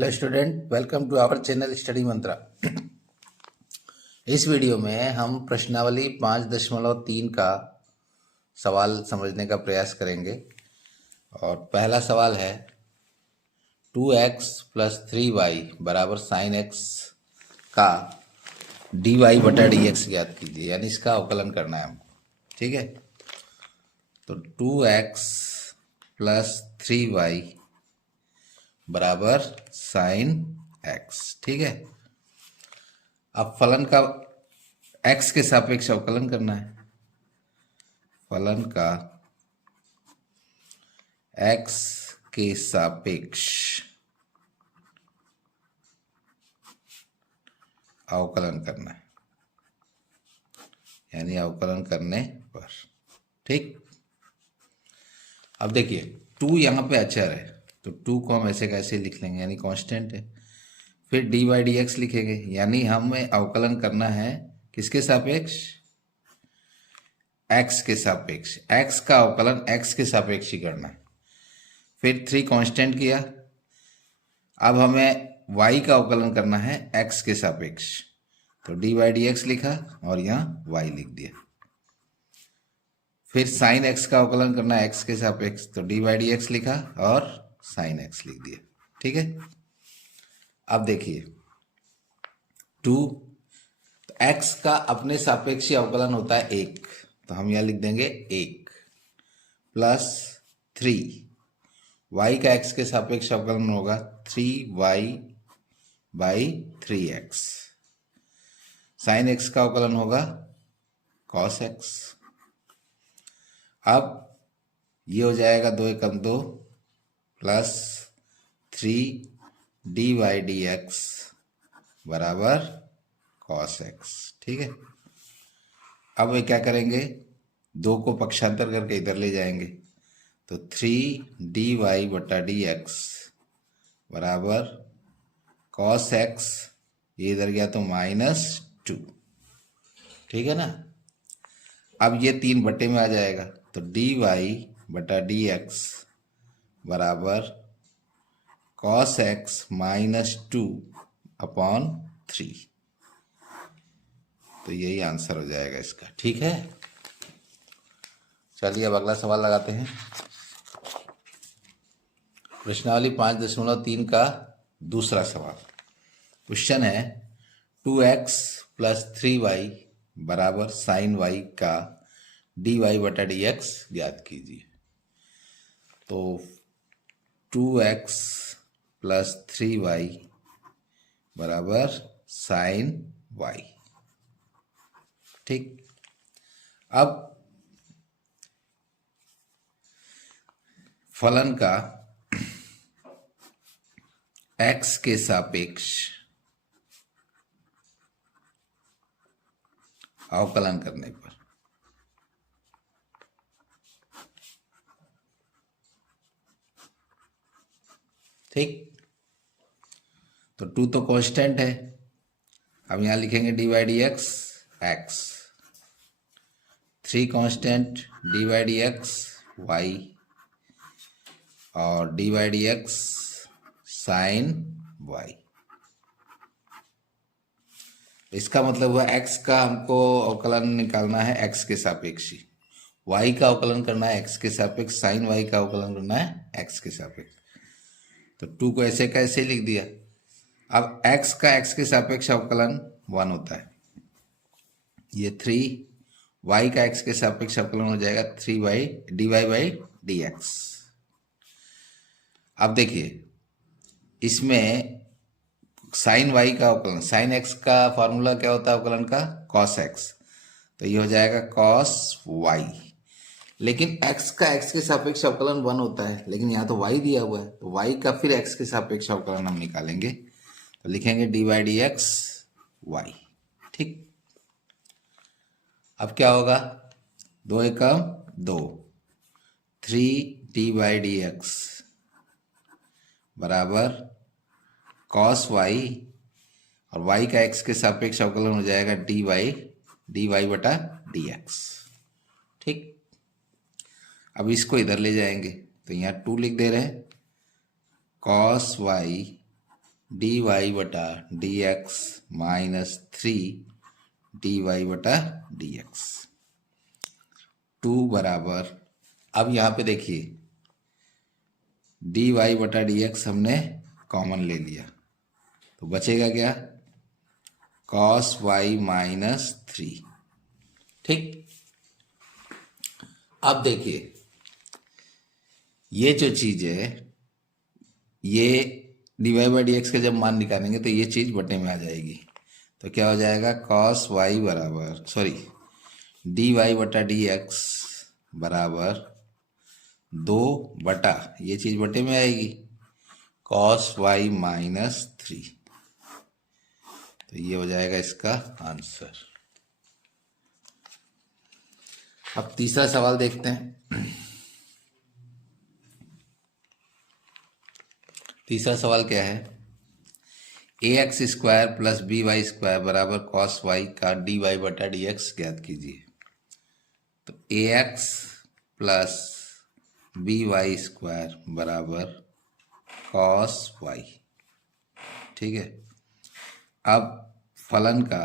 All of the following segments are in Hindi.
Hello student, welcome to our channel study Mantra. इस वीडियो में हम प्रश्नावली 5.3 का सवाल समझने का प्रयास करेंगे। और पहला सवाल है 2x + 3y बराबर sin x का dy बटा dx ज्ञात कीजिए, यानी इसका अवकलन करना है हमको। ठीक है, तो 2x + 3y बराबर sin x। ठीक है, अब फलन का x के सापेक्ष अवकलन करना है। फलन का x के सापेक्ष अवकलन करना है, यानी अवकलन करने पर। ठीक, अब देखिए 2 यहाँ पे अचर है, तो 2 को हम ऐसे कैसे लिख लेंगे, यानी कांस्टेंट है। फिर dy dx लिखेंगे, यानी हमें अवकलन करना है किसके सापेक्ष, x के सापेक्ष। x का अवकलन x के सापेक्ष ही करना है। फिर 3 कांस्टेंट किया, अब हमें y का अवकलन करना है x के सापेक्ष, तो dy dx लिखा और यहाँ y लिख दिया। फिर sin x का अवकलन करना है x के सापेक्ष, तो dy dx लिखा और sin x लिख दिया। ठीक है, अब देखिए 2, तो x का अपने सापेक्षी अवकलन होता है 1, तो हम यहाँ लिख देंगे 1 प्लस 3, y का x के सापेक्ष अवकलन होगा 3y/3x, sin x का अवकलन होगा cos x। अब ये हो जाएगा 2 × 2 प्लस 3 dy dx बराबर cos x। ठीक है, अब वे क्या करेंगे, 2 को पक्षांतर करके इधर ले जाएंगे, तो 3 dy बटा dx बराबर cos x, ये इधर गया तो -2। ठीक है ना, अब ये 3 बटे में आ जाएगा, तो dy बटा dx बराबर cos x -2/3। तो यही आंसर हो जाएगा इसका। ठीक है, चलिए अब अगला सवाल लगाते हैं। प्रश्नावली 5.3 का दूसरा सवाल। क्वेश्चन है 2x + 3y बराबर sin y का dy बटा dx ज्ञात कीजिए। तो 2x + 3y बराबर sin y। ठीक, अब फलन का x के सापेक्ष अवकलन करने पर ठीक, तो 2 तो कांस्टेंट है, अब यहां लिखेंगे dy dx x, 3 constant dy dx y और dy dx sin y। इसका मतलब हुआ x का हमको अवकलन निकालना है x के सापेक्ष, y का अवकलन करना है x के सापेक्ष, sin y का अवकलन करना है x के सापेक्ष। तो 2 को ऐसे कैसे लिख दिया। अब x का x के सापेक्ष अवकलन 1 होता है, ये 3 y का x के सापेक्ष अवकलन हो जाएगा 3 dy dx। अब देखिए इसमें sin y का अवकलन, sin x का फॉर्मूला क्या होता है अवकलन का, cos x, तो ये हो जाएगा cos y। लेकिन x का x के सापेक्ष अवकलन 1 होता है, लेकिन यहाँ तो y दिया हुआ है, तो y का फिर x के सापेक्ष अवकलन हम निकालेंगे, तो लिखेंगे dy dx y। ठीक, अब क्या होगा, 2 × 2 3 dy dx बराबर cos y, और y का x के सापेक्ष अवकलन हो जाएगा dy बटा dx। ठीक, अब इसको इधर ले जाएंगे, तो यहाँ 2 लिख दे रहे हैं, cos y डी वाई बटा D X minus 3 D Y बटा डी एक्स। 2 बराबर, अब यहाँ पे देखिए डी वाई बटा डी एक्स हमने कॉमन ले लिया, तो बचेगा क्या, कॉस वाई माइनस 3। ठीक, अब देखिए ये जो चीज है, ये D Y by D X का जब मान निकालेंगे तो ये चीज बटे में आ जाएगी, तो क्या हो जाएगा, कॉस वाई बराबर डी वाई बटा डी एक्स बराबर 2 बटा, ये चीज बटे में आएगी, कॉस वाई माइनस 3। तो ये हो जाएगा इसका आंसर। अब तीसरा सवाल देखते हैं। तीसरा सवाल क्या है, A X square plus B Y square बराबर कॉस वाई का डी वाई बटा डी एक्स ज्ञात कीजिए। तो A X plus B Y square बराबर कॉस वाई। ठीक है, अब फलन का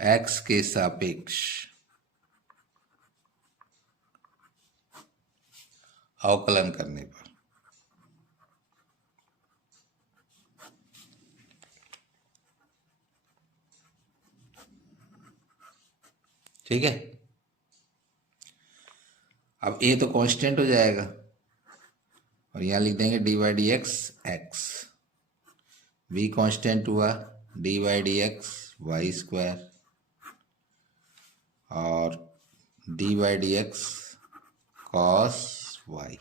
एक्स के सापेक्ष अवकलन करने पर ठीक है, अब ए तो कांस्टेंट हो जाएगा और यहां लिख देंगे D Y D X X, B constant हुआ D Y D X Y square और D Y D X cos Y.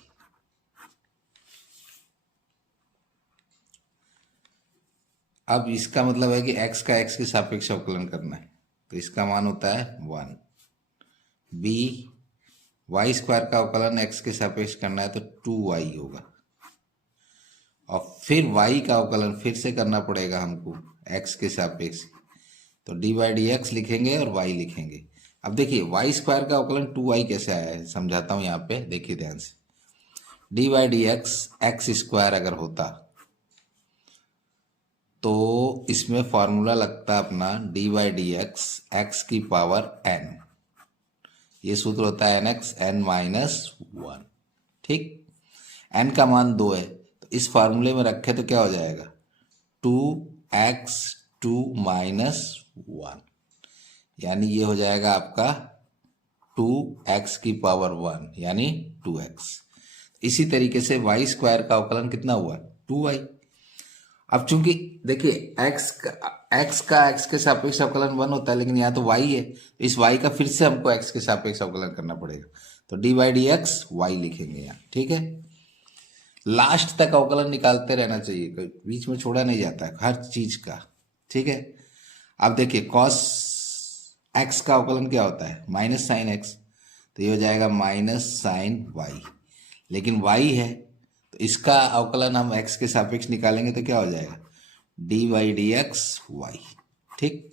अब इसका मतलब है कि x का x के सापेक्ष अवकलन करना है, तो इसका मान होता है 1। b वाई स्क्वायर का अवकलन x के सापेक्ष करना है तो 2y होगा, और फिर y का अवकलन फिर से करना पड़ेगा हमको x के सापेक्ष, तो डी वाई डी एक्स लिखेंगे और y लिखेंगे। अब देखिए वाई स्क्वायर का अवकलन 2y कैसे आया है, समझाता हूँ यहाँ पे, देखिए ध्यान से। D Y D X X square अगर होता तो इसमें फॉर्मूला लगता अपना D Y D X X की पावर n, ये सूत्र होता है एन एक्स एन माइनस 1। ठीक, n का मान 2 है, तो इस फॉर्मूले में रखे तो क्या हो जाएगा, 2x 2 माइनस 1, यानी ये हो जाएगा आपका 2x की पावर 1 यानी 2x। इसी तरीके से वाई स्क्वायर का अवकलन कितना हुआ, 2y। अब चूंकि देखिए x का x के सापेक्ष अवकलन 1 होता है, लेकिन यहाँ तो y है, तो इस y का फिर से हमको x के सापेक्ष अवकलन करना पड़ेगा, तो D Y D X Y लिखेंगे यहाँ। ठीक है, लास्ट तक अवकलन निकालते रहना चाहिए, बीच में छोड़ा नहीं जाता है हर चीज का। ठीक है, अब देखिए कॉस x का अवकलन क्या होता है, माइनस साइन x, तो ये हो जाएगा माइनस साइन y, लेकिन y है तो इसका अवकलन हम x के सापेक्ष निकालेंगे तो क्या हो जाएगा, D Y D X Y. ठीक,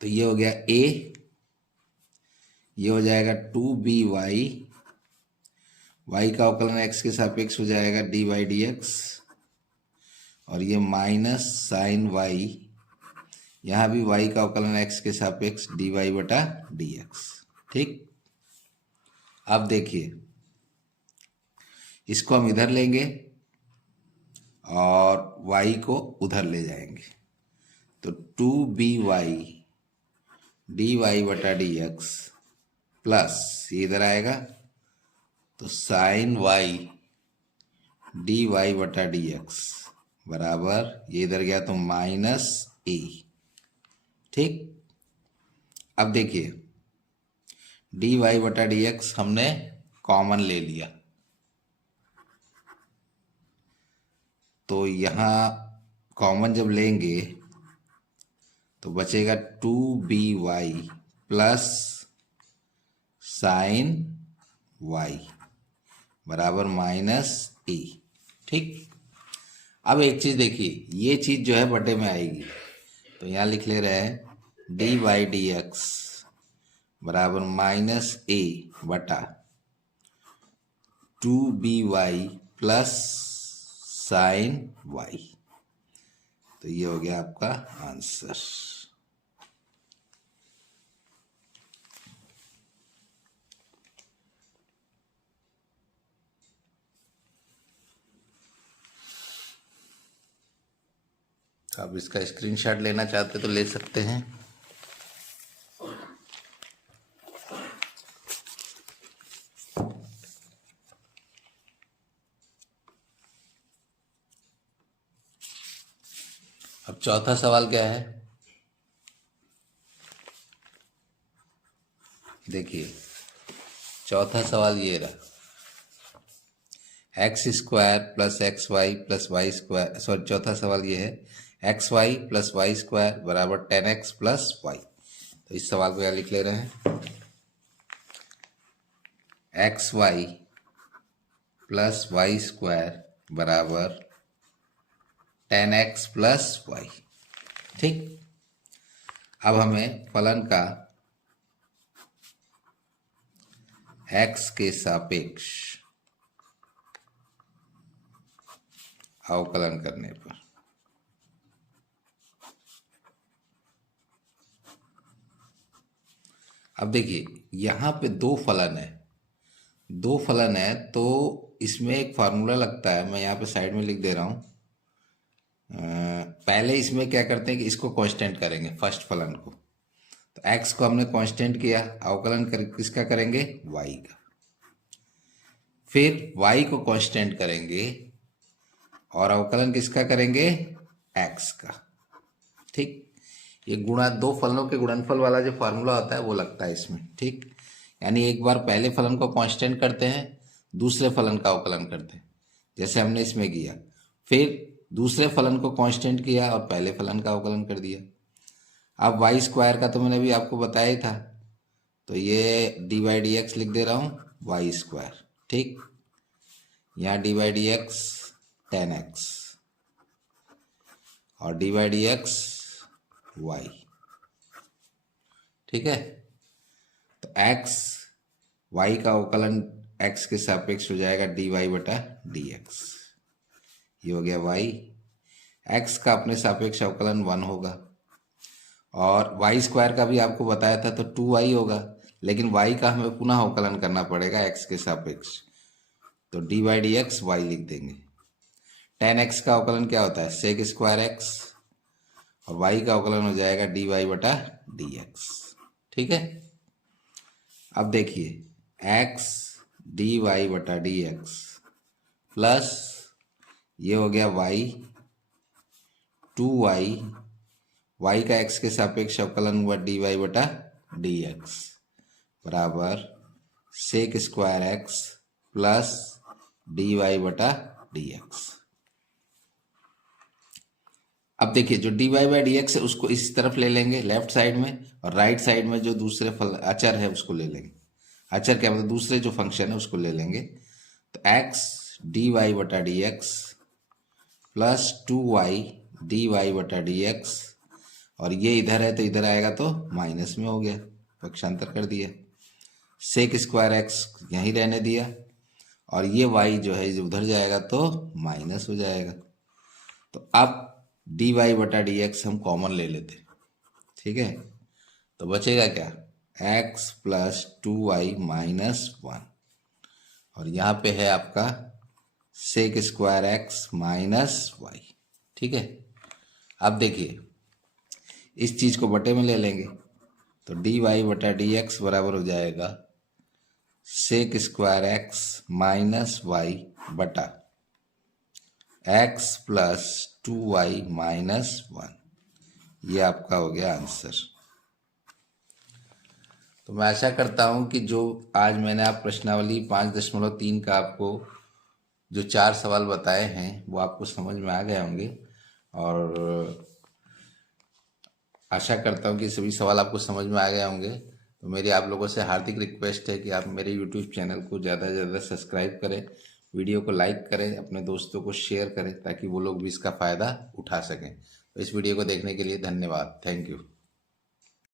तो ये हो गया a, ये हो जाएगा 2by, y का अवकलन x के सापेक्ष हो जाएगा डी वाई डी एक्स, और ये माइनस साइन y, यहाँ भी y का अवकलन x के सापेक्ष डी वाई बटा डी एक्स। ठीक, अब देखिए इसको हम इधर लेंगे और y को उधर ले जाएंगे, तो 2by डी वाई बटा डी एक्स प्लस ये इधर आएगा तो साइन y डी वाई बटा डी एक्स बराबर, ये इधर गया तो माइनस a। ठीक, अब देखिए डी वाई बटा डी एक्स हमने कॉमन ले लिया, तो यहाँ कॉमन जब लेंगे तो बचेगा 2by प्लस साइन y बराबर माइनस a। ठीक, अब एक चीज देखिए, ये चीज जो है बटे में आएगी, तो यहाँ लिख ले रहे हैं डी वाई डी एक्स बराबर माइनस a बटा 2by प्लस साइन y। तो ये हो गया आपका आंसर। आप इसका स्क्रीनशॉट लेना चाहते तो ले सकते हैं। अब चौथा सवाल क्या है, देखिए चौथा सवाल ये रहा, X square plus X Y plus Y square, sorry चौथा सवाल ये है X Y plus Y square बराबर 10x प्लस वाई। तो इस सवाल को क्या लिख ले रहे हैं, X Y plus Y square बराबर 10x प्लस वाई। ठीक, अब हमें फलन का x के सापेक्ष अवकलन करने पर अब देखिए यहाँ पे दो फलन है, तो इसमें एक फार्मूला लगता है, मैं यहाँ पे साइड में लिख दे रहा हूँ। पहले इसमें क्या करते हैं कि इसको कांस्टेंट करेंगे, फर्स्ट फलन को। तो x को हमने कांस्टेंट किया, अवकलन किसका करेंगे, y का। फिर y को कांस्टेंट करेंगे और अवकलन किसका करेंगे, x का। ठीक, ये गुणा दो फलनों के गुणनफल वाला जो फार्मूला होता है वो लगता है इसमें। ठीक, यानी एक बार पहले फलन को कांस्टेंट करते हैं, दूसरे फलन का अवकलन करते हैं, जैसे हमने इसमें किया। फिर दूसरे फलन को कांस्टेंट किया और पहले फलन का अवकलन कर दिया। अब वाई स्क्वायर का तो मैंने अभी आपको बताया ही था, तो ये डी बाई डी एक्स लिख दे रहा हूँ, वाई स्क्वायर। ठीक, यहाँ D by D X 10x और D by D X Y. ठीक है, तो x y का अवकलन x के सापेक्ष हो जाएगा dy बटा dx। ये हो गया y, x का अपने सापेक्ष अवकलन 1 होगा और y स्क्वायर का भी आपको बताया था तो 2y होगा, लेकिन y का हमें पुनः अवकलन करना पड़ेगा x के सापेक्ष, तो dy dx y लिख देंगे। 10x का अवकलन क्या होता है, सेक स्क्वायर x, और y का अवकलन हो जाएगा dy बटा dx। ठीक है, अब देखिए x dy बटा dx प्लस ये हो गया y 2y, y का x के सापेक्ष अवकलन हुआ dy बटा dx बराबर sec square x plus dy बटा dx। अब देखिए जो dy बाई डी एक्स है उसको इस तरफ ले लेंगे लेफ्ट साइड में, और राइट साइड में जो दूसरे अचर है उसको ले लेंगे। अचर क्या मतलब, दूसरे जो फंक्शन है उसको ले लेंगे। तो x dy बटा D x plus 2y dy बटा डी एक्स, और ये इधर है तो इधर आएगा तो माइनस में हो गया, पक्षांतर कर दिया। सेक स्क्वायर x यहीं रहने दिया, और ये y जो है जो उधर जाएगा तो माइनस हो जाएगा। तो अब dy बटा dx हम कॉमन ले लेते, ठीक है, तो बचेगा क्या, x प्लस 2y माइनस 1, और यहाँ पे है आपका sec square x minus y। ठीक है, अब देखिए इस चीज को बटे में ले लेंगे, तो dy बटा dx बराबर हो जाएगा sec square x minus y बटा x प्लस 2y माइनस 1। ये आपका हो गया आंसर। तो मैं आशा करता हूं कि जो आज मैंने आप प्रश्नावली 5.3 का आपको जो 4 सवाल बताए हैं वो आपको समझ में आ गए होंगे, और आशा करता हूं कि सभी सवाल आपको समझ में आ गए होंगे। तो मेरी आप लोगों से हार्दिक रिक्वेस्ट है कि आप मेरे YouTube चैनल को ज़्यादा से ज़्यादा सब्सक्राइब करें, वीडियो को लाइक करें, अपने दोस्तों को शेयर करें ताकि वो लोग भी इसका फ़ायदा उठा सकें। तो इस वीडियो को देखने के लिए धन्यवाद, थैंक यू।